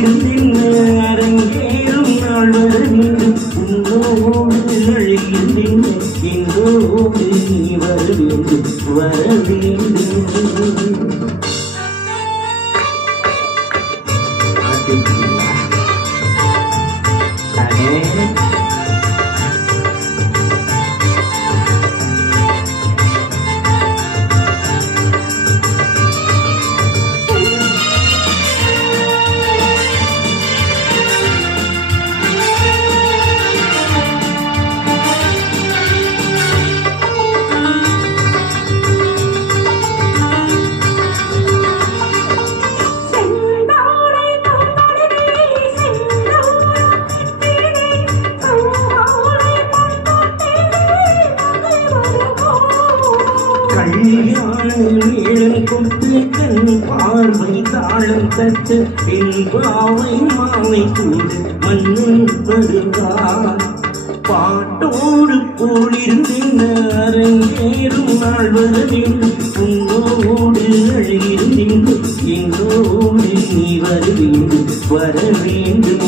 இருந்தென்ன அரங்கேறும் நாள் வர வேண்டும் உன்னோடு அழுகின்றேன் என்னோடு நீ வர வேண்டும் வர வேண்டும். கல்யாணம் கொண்டு கண் பார்வை தாளம் தட்டு பெண் பாவை மாவை கூடு மண்ணும் வருவார் பாட்டோடு போலிருந்த அரங்கேறும் நாள் வர வேண்டும் உன்னோடு அழகிருந்தேன் என்னோடு நீ வர வேண்டும் வர வேண்டும்.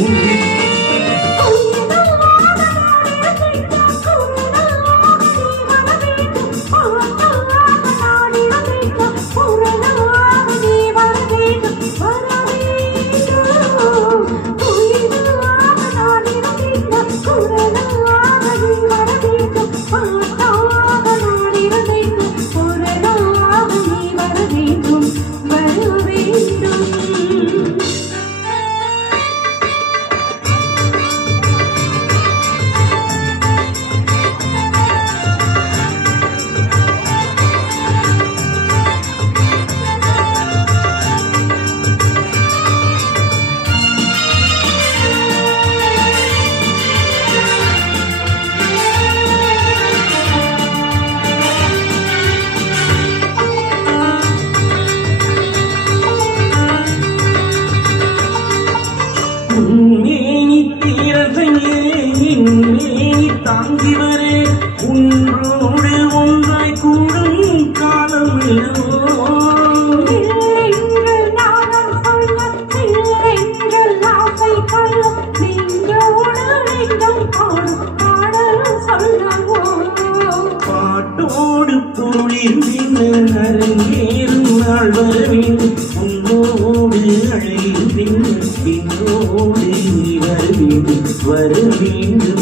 உன்மேனி தீரசையே மேனி தாங்கி வரே உன்றோடு ஒன்றாய் கூடும் காலம் பாட்டோடு பொருளின் அரங்கேறும் நாள் வர வேண்டும் உன்னோடு அழைகின்றேன் என்னோடு நீ வர வேண்டும் வர வேண்டும்.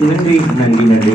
நன்றி நன்றி நன்றி.